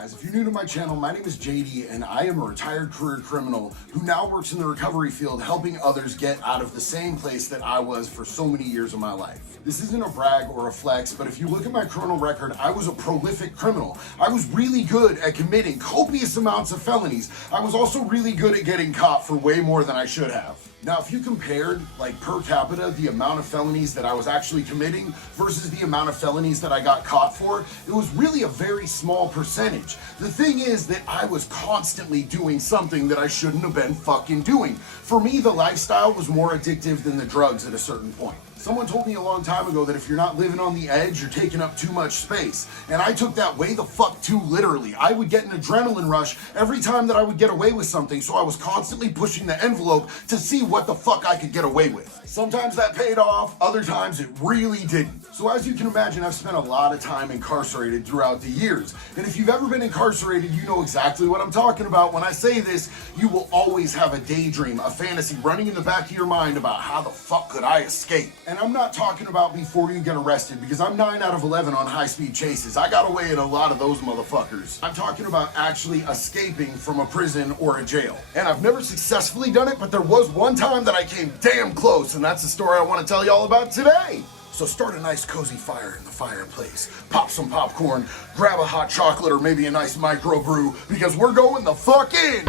guys, if you're new to my channel, my name is JD and I am a retired career criminal who now works in the recovery field helping others get out of the same place that I was for so many years of my life. This isn't a brag or a flex, but if you look at my criminal record, I was a prolific criminal. I was really good at committing copious amounts of felonies. I was also really good at getting caught for way more than I should have. Now, if you compared, like, per capita, the amount of felonies that I was actually committing versus the amount of felonies that I got caught for, it was really a very small percentage. The thing is that I was constantly doing something that I shouldn't have been fucking doing. For me, the lifestyle was more addictive than the drugs at a certain point. Someone told me a long time ago that if you're not living on the edge, you're taking up too much space. And I took that way the fuck too literally. I would get an adrenaline rush every time that I would get away with something, so I was constantly pushing the envelope to see what the fuck I could get away with. Sometimes that paid off, other times it really didn't. So as you can imagine, I've spent a lot of time incarcerated throughout the years. And if you've ever been incarcerated, you know exactly what I'm talking about. When I say this, you will always have a daydream, a fantasy running in the back of your mind about how the fuck could I escape. And I'm not talking about before you get arrested, because I'm 9 out of 11 on high-speed chases. I got away in a lot of those motherfuckers. I'm talking about actually escaping from a prison or a jail. And I've never successfully done it, but there was one time that I came damn close, and that's the story I want to tell you all about today. So start a nice cozy fire in the fireplace, pop some popcorn, grab a hot chocolate or maybe a nice microbrew, because we're going the fuck in.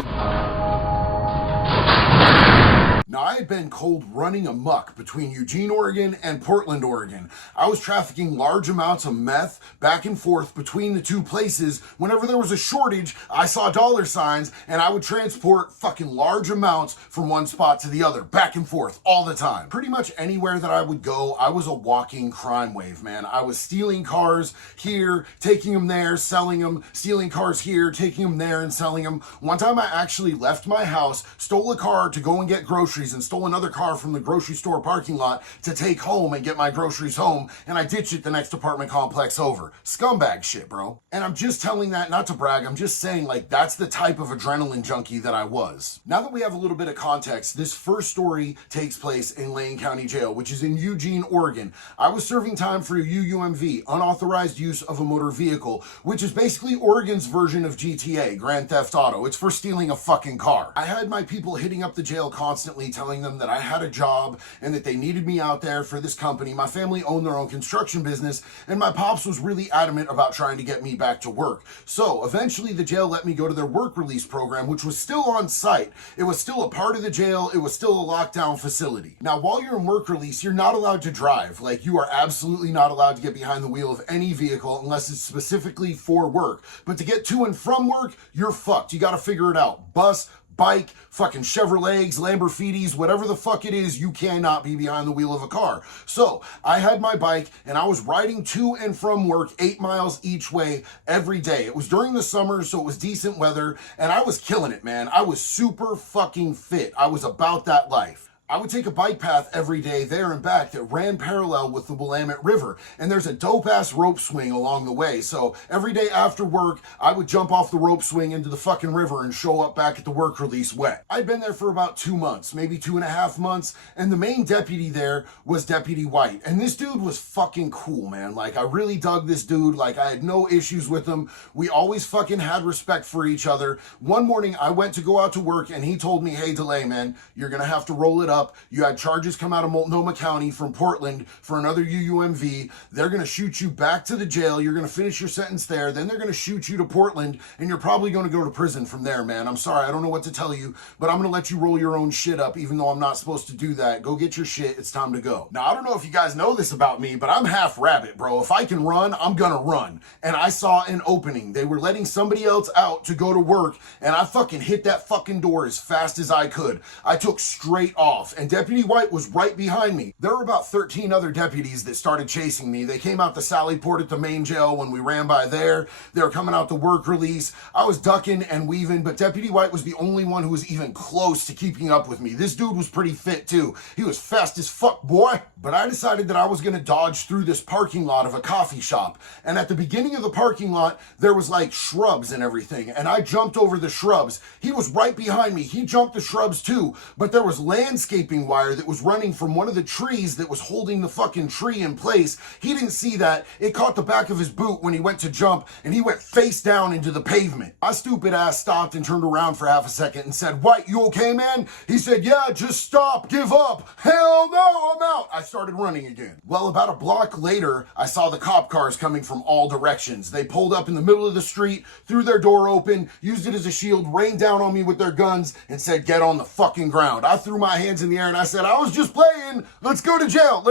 Now, I had been cold running amok between Eugene, Oregon and Portland, Oregon. I was trafficking large amounts of meth back and forth between the two places. Whenever there was a shortage, I saw dollar signs and I would transport fucking large amounts from one spot to the other, back and forth all the time. Pretty much anywhere that I would go, I was a walking crime wave, man. I was stealing cars here, taking them there, selling them, stealing cars here, taking them there and selling them. One time I actually left my house, stole a car to go and get groceries, and stole another car from the grocery store parking lot to take home and get my groceries home, and I ditched it the next apartment complex over. Scumbag shit, bro. And I'm just telling that not to brag, I'm just saying, like, that's the type of adrenaline junkie that I was. Now that we have a little bit of context, this first story takes place in Lane County Jail, which is in Eugene, Oregon. I was serving time for a UUMV, unauthorized use of a motor vehicle, which is basically Oregon's version of GTA, Grand Theft Auto. It's for stealing a fucking car. I had my people hitting up the jail constantly, telling them that I had a job and that they needed me out there for this company. My family owned their own construction business, and my pops was really adamant about trying to get me back to work. So eventually the jail let me go to their work release program, which was still on site. It was still a part of the jail. It was still a lockdown facility. Now, while you're in work release, you're not allowed to drive. Like, you are absolutely not allowed to get behind the wheel of any vehicle unless it's specifically for work. But to get to and from work, you're fucked. You got to figure it out. Bus, bike, fucking Chevrolets, Lamborghinis, whatever the fuck it is, you cannot be behind the wheel of a car. So I had my bike and I was riding to and from work 8 miles each way every day. It was during the summer, so it was decent weather, and I was killing it, man. I was super fucking fit. I was about that life. I would take a bike path every day there and back that ran parallel with the Willamette River, and there's a dope-ass rope swing along the way. So every day after work, I would jump off the rope swing into the fucking river and show up back at the work release wet. I'd been there for about 2 months, maybe 2.5 months, and the main deputy there was Deputy White. And this dude was fucking cool, man. Like, I really dug this dude. Like, I had no issues with him. We always fucking had respect for each other. One morning, I went to go out to work, and he told me, "Hey, DeLay, man, you're gonna have to roll it up. You had charges come out of Multnomah County from Portland for another UUMV. They're going to shoot you back to the jail. You're going to finish your sentence there. Then they're going to shoot you to Portland, and you're probably going to go to prison from there, man. I'm sorry. I don't know what to tell you, but I'm going to let you roll your own shit up, even though I'm not supposed to do that. Go get your shit. It's time to go." Now, I don't know if you guys know this about me, but I'm half rabbit, bro. If I can run, I'm going to run. And I saw an opening. They were letting somebody else out to go to work, and I fucking hit that fucking door as fast as I could. I took straight off, and Deputy White was right behind me. There were about 13 other deputies that started chasing me. They came out the Sally Port at the main jail when we ran by there. They were coming out the work release. I was ducking and weaving, but Deputy White was the only one who was even close to keeping up with me. This dude was pretty fit too. He was fast as fuck, boy. But I decided that I was gonna dodge through this parking lot of a coffee shop. And at the beginning of the parking lot, there was like shrubs and everything. And I jumped over the shrubs. He was right behind me. He jumped the shrubs too, but there was landscape escaping wire that was running from one of the trees that was holding the fucking tree in place. He didn't see that. It caught the back of his boot when he went to jump, and he went face down into the pavement. My stupid ass stopped and turned around for half a second and said, "White, you okay, man?" He said, "Yeah, just stop, give up." "Hell no, I'm out." I started running again. Well, about a block later, I saw the cop cars coming from all directions. They pulled up in the middle of the street, threw their door open, used it as a shield, rained down on me with their guns, and said, "Get on the fucking ground." I threw my hands in the air and I said, "I was just playing. Let's go to jail.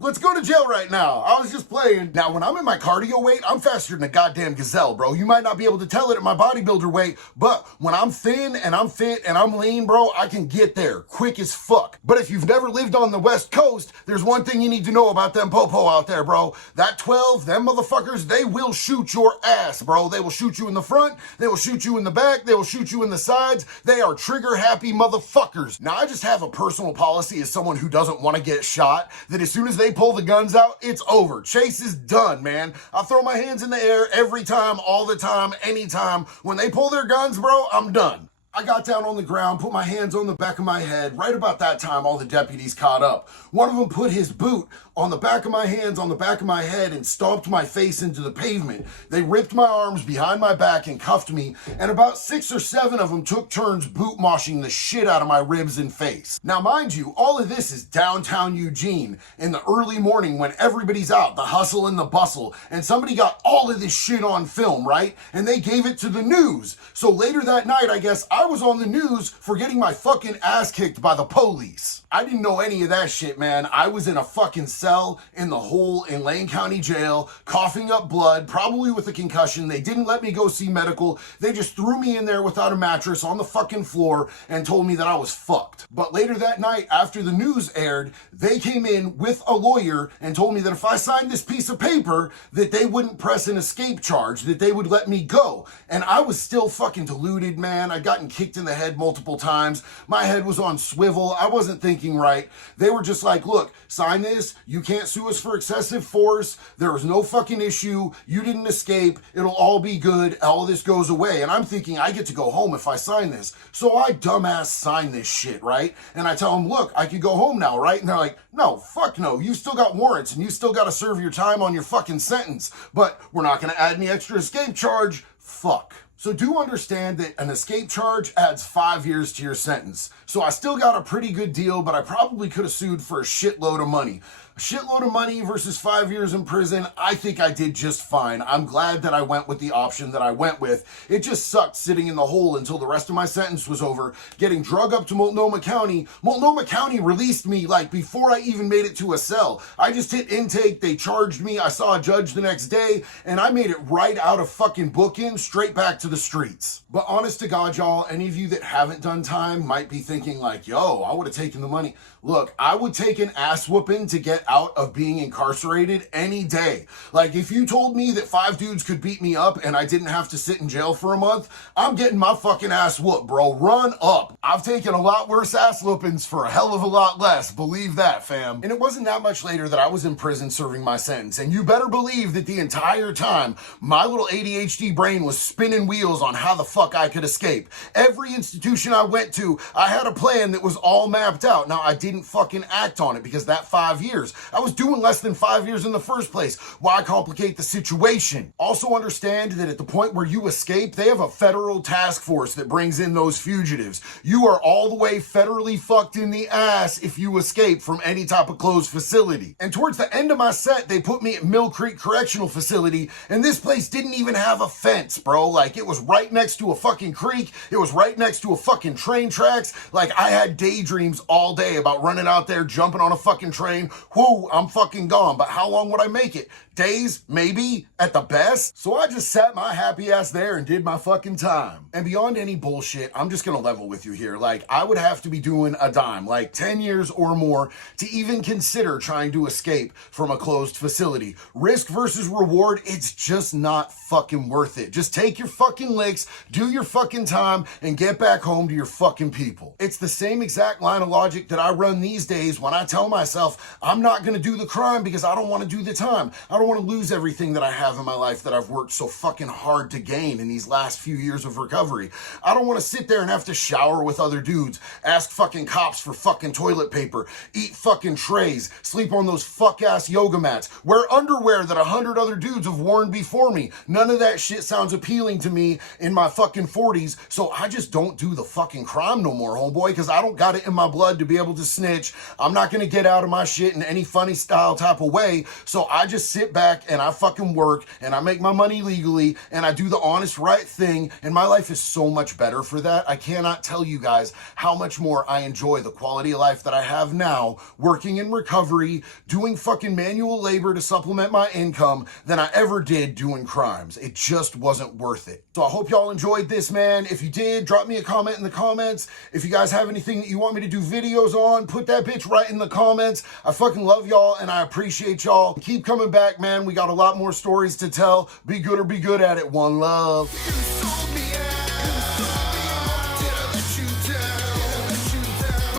Let's go to jail right now. I was just playing." Now, when I'm in my cardio weight, I'm faster than a goddamn gazelle, bro. You might not be able to tell it at my bodybuilder weight, but when I'm thin and I'm fit and I'm lean, bro, I can get there quick as fuck. But if you've never lived on the West Coast, there's one thing you need to know about them popo out there, bro. That 12, them motherfuckers, they will shoot your ass, bro. They will shoot you in the front, they will shoot you in the back, they will shoot you in the sides. They are trigger happy motherfuckers. Now, I just have a personal policy as someone who doesn't want to get shot, that as soon as they pull the guns out, it's over. Chase is done, man. I throw my hands in the air every time, all the time, anytime. When they pull their guns, bro, I'm done. I got down on the ground, put my hands on the back of my head. Right about that time, all the deputies caught up. One of them put his boot on the back of my hands, on the back of my head, and stomped my face into the pavement. They ripped my arms behind my back and cuffed me, and about 6 or 7 of them took turns boot moshing the shit out of my ribs and face. Now, mind you, all of this is downtown Eugene in the early morning when everybody's out, the hustle and the bustle, and somebody got all of this shit on film, right? And they gave it to the news. So later that night, I guess I was on the news for getting my fucking ass kicked by the police. I didn't know any of that shit, man. I was in a fucking cell in the hole in Lane County Jail, coughing up blood, probably with a concussion. They didn't let me go see medical. They just threw me in there without a mattress on the fucking floor and told me that I was fucked. But later that night, after the news aired, they came in with a lawyer and told me that if I signed this piece of paper, that they wouldn't press an escape charge, that they would let me go. And I was still fucking deluded, man. I'd gotten kicked in the head multiple times. My head was on swivel. I wasn't thinking right. They were just like, "Look, sign this. You can't sue us for excessive force. There was no fucking issue. You didn't escape. It'll all be good. All this goes away." And I'm thinking, I get to go home if I sign this. So I dumbass sign this shit, right? And I tell them, "Look, I can go home now, right?" And they're like, "No, fuck no. You still got warrants and you still got to serve your time on your fucking sentence. But we're not going to add any extra escape charge." Fuck. So do understand that an escape charge adds 5 years to your sentence. So I still got a pretty good deal, but I probably could have sued for a shitload of money. A shitload of money versus 5 years in prison, I think I did just fine. I'm glad that I went with the option that I went with. It just sucked sitting in the hole until the rest of my sentence was over, getting drug up to Multnomah County. Multnomah County released me like before I even made it to a cell. I just hit intake, they charged me, I saw a judge the next day, and I made it right out of fucking booking, straight back to the streets. But honest to God, y'all, any of you that haven't done time might be thinking like, "Yo, I would have taken the money." Look, I would take an ass whooping to get out of being incarcerated any day. Like, if you told me that 5 dudes could beat me up and I didn't have to sit in jail for a month, I'm getting my fucking ass whooped, bro. Run up. I've taken a lot worse ass whoopings for a hell of a lot less. Believe that, fam. And it wasn't that much later that I was in prison serving my sentence. And you better believe that the entire time, my little ADHD brain was spinning wheels on how the fuck I could escape. Every institution I went to, I had a plan that was all mapped out. Now, I didn't fucking act on it because that 5 years, I was doing less than 5 years in the first place. Why complicate the situation? Also understand that at the point where you escape, they have a federal task force that brings in those fugitives. You are all the way federally fucked in the ass if you escape from any type of closed facility. And towards the end of my set, they put me at Mill Creek Correctional Facility, and this place didn't even have a fence, bro. Like, it was right next to a fucking creek. It was right next to a fucking train tracks. Like, I had daydreams all day about running out there, jumping on a fucking train. Whoo, I'm fucking gone. But how long would I make it? Days, maybe, at the best. So I just sat my happy ass there and did my fucking time. And beyond any bullshit, I'm just gonna level with you here. Like, I would have to be doing a dime, like 10 years or more, to even consider trying to escape from a closed facility. Risk versus reward, it's just not fucking worth it. Just take your fucking licks, do your fucking time, and get back home to your fucking people. It's the same exact line of logic that I run these days when I tell myself I'm not not going to do the crime because I don't want to do the time. I don't want to lose everything that I have in my life that I've worked so fucking hard to gain in these last few years of recovery. I don't want to sit there and have to shower with other dudes, ask fucking cops for fucking toilet paper, eat fucking trays, sleep on those fuck-ass yoga mats, wear underwear that 100 other dudes have worn before me. None of that shit sounds appealing to me in my fucking 40s, so I just don't do the fucking crime no more, homeboy, because I don't got it in my blood to be able to snitch. I'm not going to get out of my shit in any funny style type of way, so I just sit back and I fucking work and I make my money legally and I do the honest right thing, and my life is so much better for that. I cannot tell you guys how much more I enjoy the quality of life that I have now working in recovery, doing fucking manual labor to supplement my income than I ever did doing crimes. It just wasn't worth it. So I hope y'all enjoyed this, man. If you did, drop me a comment in the comments. If you guys have anything that you want me to do videos on, put that bitch right in the comments. I fucking love y'all and I appreciate y'all. Keep coming back, man. We got a lot more stories to tell. Be good or be good at it. One love.